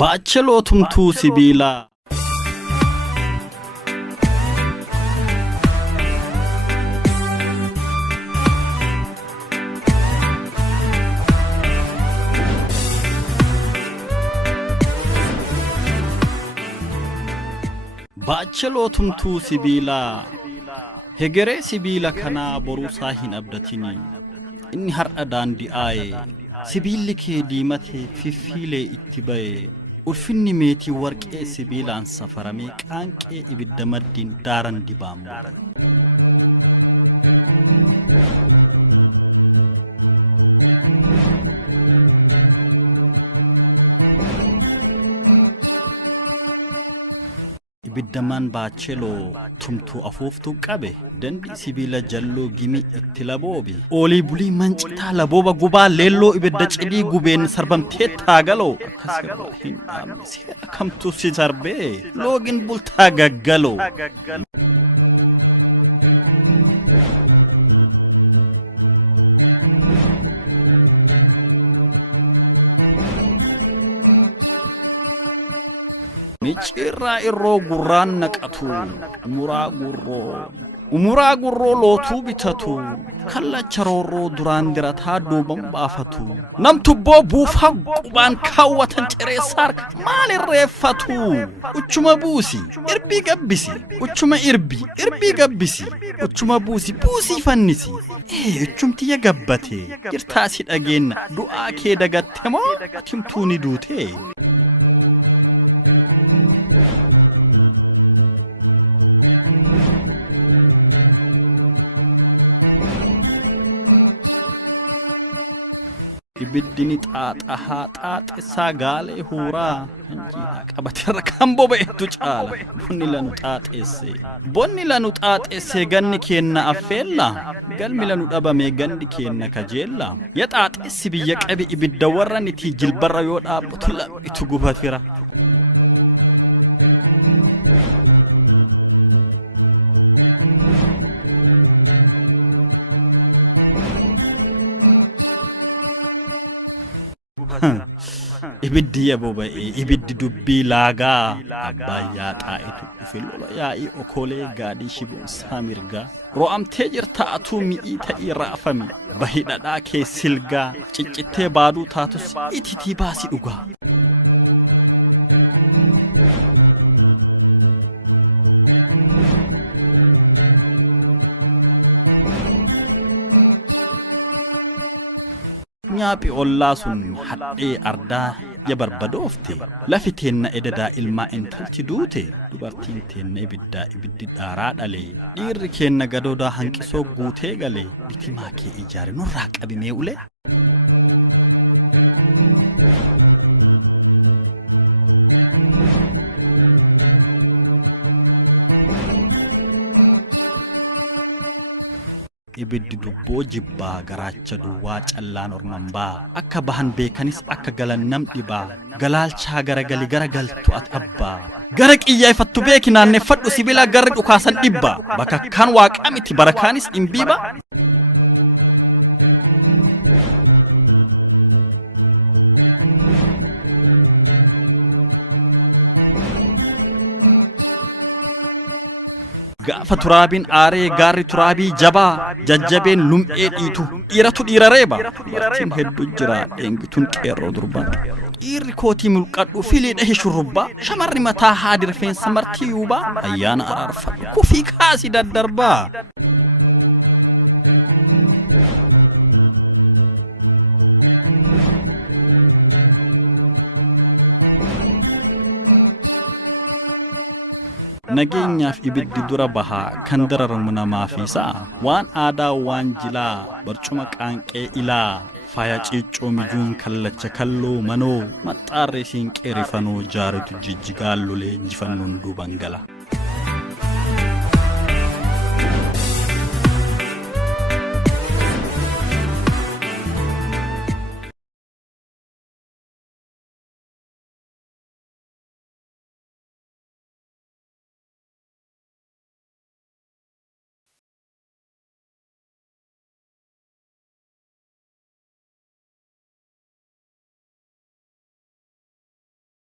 Baacheloo tumtuu sibiilaa. Baacheloo tumtuu sibiilaa. Hegeree sibiila kanaa boruusaa hin abdatini. Inni har'a daandii aaye. Sibiilli kee diimatee fiffiilee itti ba'e. Ulfinni meetii warqee sibiilaan safaramee qaanqee ibidda maddiin daaran dibaamu. Ibiddamaan baacheloo tumtuu afuuftuu qabe dandii sibiila jalloo gimi itti laboobe olii bulii mancitaa labooba gubaa leelloo ibidda cidii gubeen sarbamtee taagaloo akkasirraa hin dhaabne seera kamtuu si sarbee loogin bultaa gaggaloo. Michirraa irroo gurraan naqatu umuraa gurroo lootuu bitatu kallacha roorroo duraan dirataa duuban baafatu nam tubboo buufaa qubaan kaawwatan cireessaar maal irreeffatu uchuma buusi irbii gabbisi uchuma irbii gabbisi uchuma buusii fannisi uchumtiyya gabbate jirtaasi dhageenna du'aa kee dagatte moo atimtuu ni duute. Ibiddini xaaxahaa xaaxessaa gaalee huuraa hanjiidhaa qabateerra kan boba'etu caala bonni lanu xaaxessee ganni keenna affeella galmi lanu dhabamee gandi keenna kajeella ya xaaxessi biyya qabi ibidda warra nitii jilbarra yoo dhaabbatu labbitu gubatira. Ibiddi yaboba'e ibiddi dubbii laagaa abbaayyaa xaa'itu dhufe lola yaa'ii okolee gaadii shiboonsaa mirgaa ro'amtee jirta atuu mi'ii ta'ii raafame bahi dhadhaa kee silgaa ciccittee baaduu taatus ititii baasi dhugaa. Nyaapi ollaa sun hadhee ardaa ya barbadoofte lafi teenna edadaa ilmaa intalti duute dubartiin teenna ibiddi dhaaraa dhale dhiirri keenna gadoodaa hanqisoo guutee gale bitimaa kee ijaare nurraa qabimee ule. Ibiddi dubboo jibbaa garaacha duwwaa callaan ormambaa akka bahan beekanis akka galan nam dhibaa galaalchaa garagali garagaltu ati abbaa gara qiyyaaifattu beeki naanneffadhu sibiila garri dhukaasan dhibba bakakkaan waaqaa miti barakaanis dhimbiiba. Gaafa turaabiin aaree gaarri turaabii jabaa jajjabeen lum'ee dhiitu dhiiratu dhiira reeba dubartiin hedduu jira dheengituun qeerroo durban dhiirri kootii mulqadhu filiidha hishurrubbaa shamarri mataa haadi rifeensa martii yuubaa ayyaana araarfadhu kufii kaasii daddarbaa. Nageenyaaf ibiddi dura bahaa kan dararamu namaafisa waan aadaa waan jilaa barcuma qaanqee ilaa faaya ciiccoo mijuun kallacha kalloo manoo maxxaarree siinqee rifanoo jaaritu jijjigaan lolee injifannoon duuban gala.